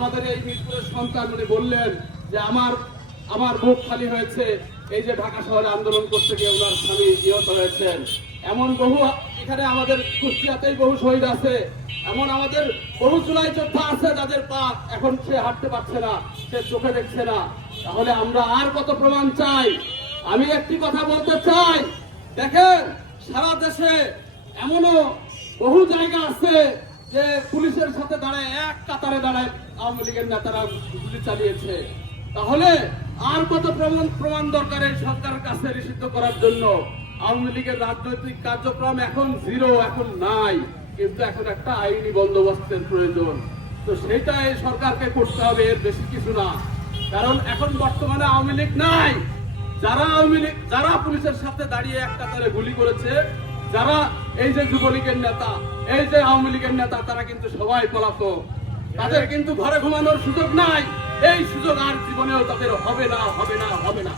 আমাদের এই মিরপুরের সন্তান উনি বললেন যে আমার বুক খালি হয়েছে, এই যে ঢাকা শহরে আন্দোলন করতে গিয়ে ওনার স্বামী নিহত হয়েছেন। এমন বহু এখানে আমাদের কুষ্টিয়াতেই বহু শহীদ আছে, এমন আমাদের বহু জুলাই যোদ্ধা আছে যাদের পা এখন সে হাঁটতে পারছে না, সে চোখে দেখছে না। তাহলে আমরা আর কত প্রমাণ চাই? আমি একটি কথা বলতে চাই, দেখেন সারা দেশে এমনও বহু জায়গা আছে যে পুলিশের সাথে দাঁড়ায় এক কাতারে দাঁড়ায় আওয়ামী লীগের নেতারা গুলি চালিয়েছে। তাহলে আর কত প্রমাণ দরকার এই সরকারের কাছে নিষিদ্ধ করার জন্য? আওয়ামী লীগের রাজনৈতিক কার্যক্রম এখন জিরো, এখন নাই, কিন্তু এখন একটা আইনি বন্দোবস্তের প্রয়োজন। তো সেটা এই সরকারকে করতে হবে, এর বেশি কিছু না। কারণ এখন বর্তমানে আওয়ামী লীগ নাই। যারা পুলিশের সাথে দাঁড়িয়ে এক কাতারে গুলি করেছে, যারা এই যে যুবলীগের নেতা, এই যে আওয়ামী লীগের নেতা, তারা কিন্তু সবাই পলাতক। তাদের কিন্তু ঘরে ঘুমানোর সুযোগ নাই। এই সুযোগ আর জীবনেও তাদের হবে না, হবে না, হবে না।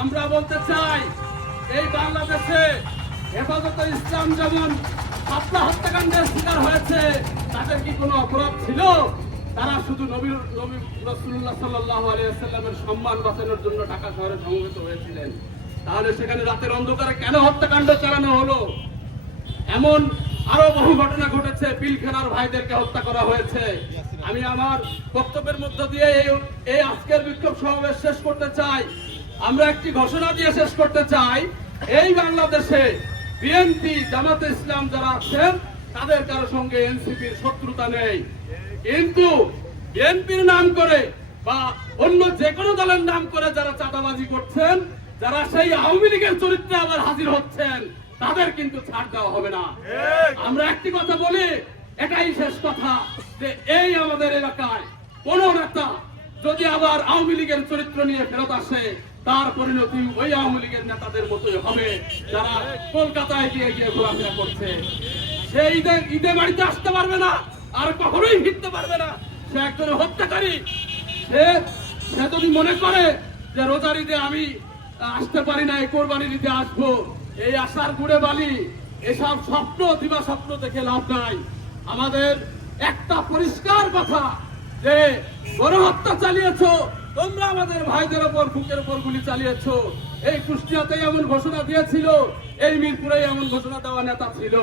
আমরা বলতে চাই, এই বাংলাদেশে হেফাজতে ইসলাম যেমন পাবনা হত্যাকাণ্ডের শিকার হয়েছে, তাদের কি কোনো অপরাধ ছিল? তারা শুধু নবী রাসূলুল্লাহ সাল্লাল্লাহু আলাইহি ওয়াসাল্লামের সম্মান বাঁচানোর জন্য ঢাকা শহরে সমবেত হয়েছিলেন। তাহলে সেখানে রাতের অন্ধকারে কেন হত্যাকাণ্ড চালানো হলো? এমন আরো বহু ঘটনা ঘটেছে, পিলখানার ভাইদেরকে হত্যা করা হয়েছে। আমি আমার বক্তব্যের মধ্য দিয়ে এই আজকের বিক্ষোভ সমাবেশ শেষ করতে চাই। আমরা একটি ঘোষণা দিয়ে শেষ করতে চাই, এই বাংলাদেশে বিএনপি, জামাতে ইসলাম যারা আছেন, তাদের কারো সঙ্গে এনসিপির শত্রুতা নেই। কিন্তু বিএনপির নাম করে বা অন্য যে কোনো দলের নাম করে যারা চাঁদাবাজি করছেন, যারা সেই আওয়ামী লীগের চরিত্রে আবার হাজির হচ্ছেন, তাদের কিন্তু ছাড় দেওয়া হবে না। আমরা একটি কথা বলি, এটাই শেষ কথা, যে এই আমাদের এলাকায় কোন নেতা যদি আবার আওয়ামী লীগের চরিত্র নিয়ে ফেরত আসে, তার পরিণতি ওই আওয়ামী লীগের নেতাদের মতোই হবে, যারা কলকাতায় গিয়ে গিয়ে ঘোরাফেরা করছে। সে ঈদে বাড়িতে আসতে পারবে না, আর কখনোই ফিরতে পারবে না। সে একজন হত্যাকারী। সে যদি মনে করে যে রোজার ঈদে আমি আসতে পারি না, এই কোরবানির ঈদে আসবো, এই আশার গুড়ে বালি, এসব স্বপ্ন দিবা স্বপ্ন দেখে লাভ নাই। আমাদের একটা পরিষ্কার কথা, যে গণহত্যা চালিয়েছো তোমরা, আমাদের ভাইদের ওপর, বুকের ওপর গুলি চালিয়েছো। এই কুষ্টিয়াতেই এমন ঘোষণা দিয়েছিল, এই মিরপুরেই এমন ঘোষণা দেওয়া নেতা ছিল।